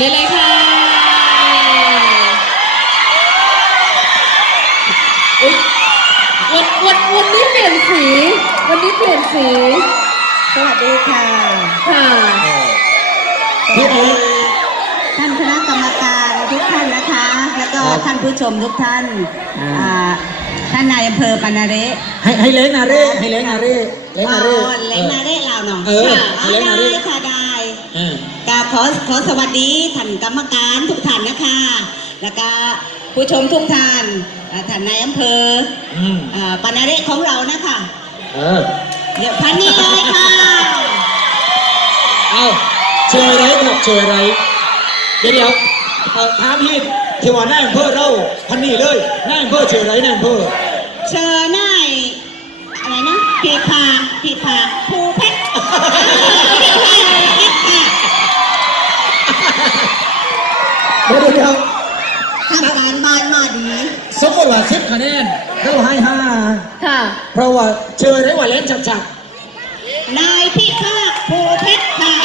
เลยเลยค่ะอุ๊ยวันวันวันนี้เปลี่ยนสี วันนี้เปลี่ยนสี สวัสดีค่ะ ค่ะพี่เอ๊ะท่านคณะกรรมการทุกท่านนะคะ แล้วก็ครับท่านผู้ชมทุกท่านอ่าอ่าท่านนายอำเภอปานาเระให้ให้เล้งนาเร่ให้เล้งนาเร่เล้งอ๋นาเร่อเล้งนาเระเราเนาะเออค่ะให้เล้งนาเร่ได้ค่ะได้เออกราบ ขอขอสวัสดีท่านกรรมการทุกท่านนะคะ แล้วก็ผู้ชมทุกท่านอ่าท่านนายอำเภออืมอ่าปานาเระของเรานะคะเออเดี๋ยวพันนี้เลยค่ะเอาเชิญไรครับเชิญไรเดี๋ยวเดี๋ยวเอ่อถามพี่ที่ว่าหน้าอำเภอเราพันนี่เลยหน้าอำเภอเชิญไรหน้าอำเภอเชิญนายอะไรนะผีพาผีพาภูเพชร เดี๋ยวเดี๋ยวเดี๋ยว ทำการบ้านมาดี สมมติว่าสิบคะแนนเราให้ห้าค่ะ เพราะว่าเชิญไรว่าเล่นชักนายพิฆาตภูเพชรค่ะ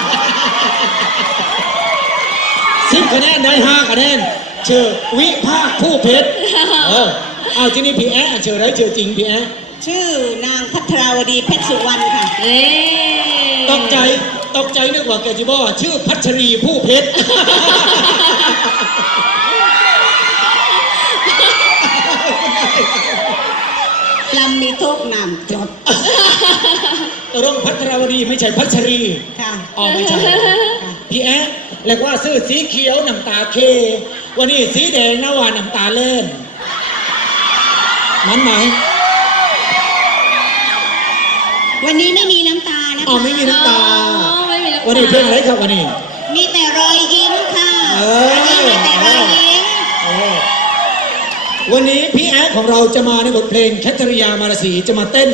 ๆสิบคะแนนได้ห้าคะแนนเชิญวิภาคผู้เพชรเออเอาทีนี้พี่แอ๊ะเชิญไรเชิญจริงพี่แอ๊ะชื่อนางพัทราวดีเพชรสุวรรณค่ะ เอ๊ตกใจตกใจนึกว่าแกจะบอกว่าชื่อพัชรีผู้เพชร ลำมีทุกนามจดตกลงพัทรวดีไม่ใช่พัชรีค่ะ อ๋อไม่ใช่พี่แอ๊ะเรียกว่าซื้อสีเขียวน้ำตาเค วันนี้สีแดงนะว่าน้ำตาเล่นมันไหมวันนี้ไม่มีน้ำตานะอ๋อคะไม่มีน้ำตา อ๋อไม่มีน้ำตาวันนี้เพลงอะไรครับวันนี้ มีแต่รอยยิ้มค่ะ เออ วันนี้มีแต่รอยยิ้ม เออ วันนี้พี่แอ๊ะของเราจะมาในบทเพลงแคทริยามาราศีจะมาเต้น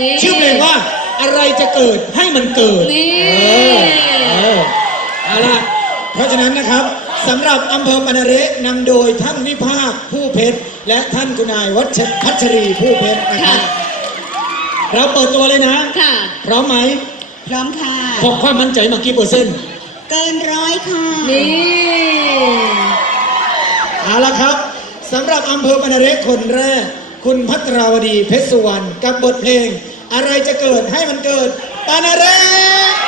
นี่ ชื่อเพลงว่าอะไรจะเกิดให้มันเกิดนี่ เออเออเอาล่ะเพราะฉะนั้นนะครับสำหรับอำเภอปานาเระนำโดยท่านวิภาคผู้เพชร และท่านคุณนายวัชพัชรีผู้เพชรนะคค่ะ รับเราเปิดตัวเลยนะ ค่ะ พร้อมไหมพร้อมค่ะ พกความมั่นใจมากี่เปอร์เซ็นต์เกินร้อยค่ะ นี่ เอาละครับ สำหรับอำเภอปานเรศคนแรก คุณพัทราวดีเพชรสุวรรณกับบทเพลง อะไรจะเกิดให้มันเกิดปานเรศ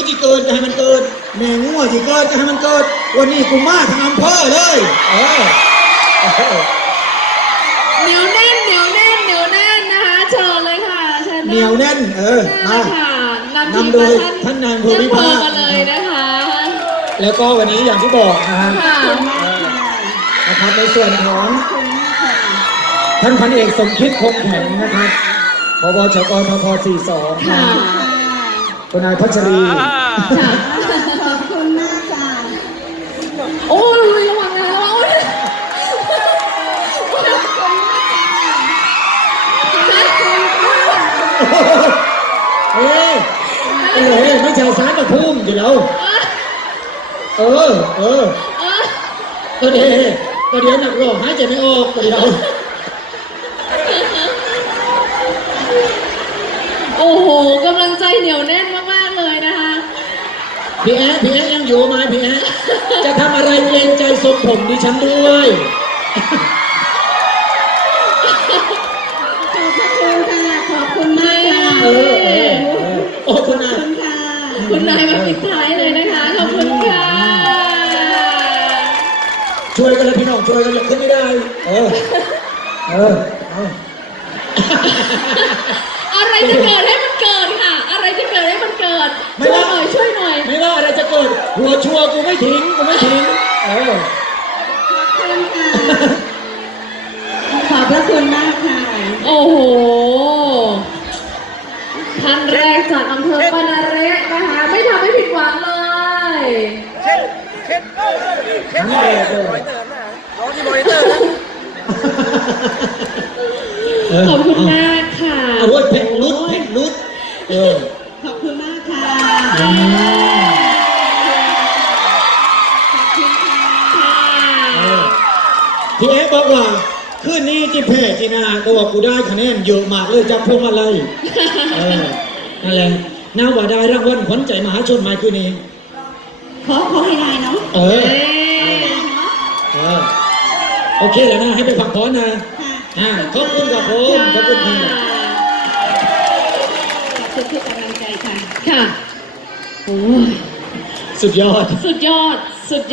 แม่หมูที่เกิดก็ให้มันเกิดแม่งัวที่เกิดก็ให้มันเกิดวันนี้กูมาทางอำเภอเลยเออเออเหนียวแน่นเหนียวแน่นเหนียวแน่นนะคะเชิญเลยค่ะเชิญเหนียวแน่นเออมามาค่ะนำทีมนำโดยมาท่านนายอำเภอวิภาคนำเภอมาเลยนะคะ แล้วก็วันนี้อย่างที่บอกนะฮะค่ะนะครับในส่วนของท่านพันเอกสมคิดคงแข็งนะครับพบชกทพ42ค่ะ คุณนายพัชรีค่ะขอบคุณมากค่ะโอ้ยระวังนะระวังโอ้ยเอ้ยเอ้ยไม่ใช่สารกระพุ่มเดี๋ยวเราเออเออ เออก็เดี๋ยวก็เดี๋ยวหนักร้องหายใจไม่ออกก็เดี๋ยวโอ้โห ยวแน่นมากๆเลยนะคะ พี่แอ๊ะพี่แอ๊ะยังอยู่ไหมพี่แอ๊ะจะทำอะไรเกรงใจทรงผมดิฉันด้วยขอบพระคุณค่ะ ขอบคุณมากค่ะเออเออเออโอ้คุณขอบนายคุณค่ะ คุณนายมาปิดท้ายเลยนะคะ ขอบคุณค่ะ ช่วยกันเลยพี่น้องช่วยกันเลยขึ้นไม่ได้ เออเออเอา อะไรจะเกิดให้ กิดช่วยหน่อยช่วยหน่อยไม่ว่าอะไรจะเกิดหัวชัวร์กูไม่ทิ้งกูไม่ทิ้งเออขอบพระคุณมากค่ะโอ้โหท่านแรกจากอำเภอปานาเระนะคะไม่ทำให้ผิดหวังเลยทั้งแรกเลยร้องที่มอนิเตอร์นะเออขอบคุณมากค่ะ เอาเว้ยเพชรรุดเพชรรุดเออ เยอะมากเลยจากพวงมาลัยเออนั่นแหละน่าว่าได้รางวัลขวัญใจมหาชนมาคืนนี้ ขอขอให้ได้เนาะเออ เอ้ยเออโอเคแล้วนะให้ไปพักผ่อนนะค่ะอ่าขอบคุณครับผมขอบคุณครับขอบคุณทุกกำลังใจค่ะ ค่ะ โอ้ยสุดยอด สุดยอด สุด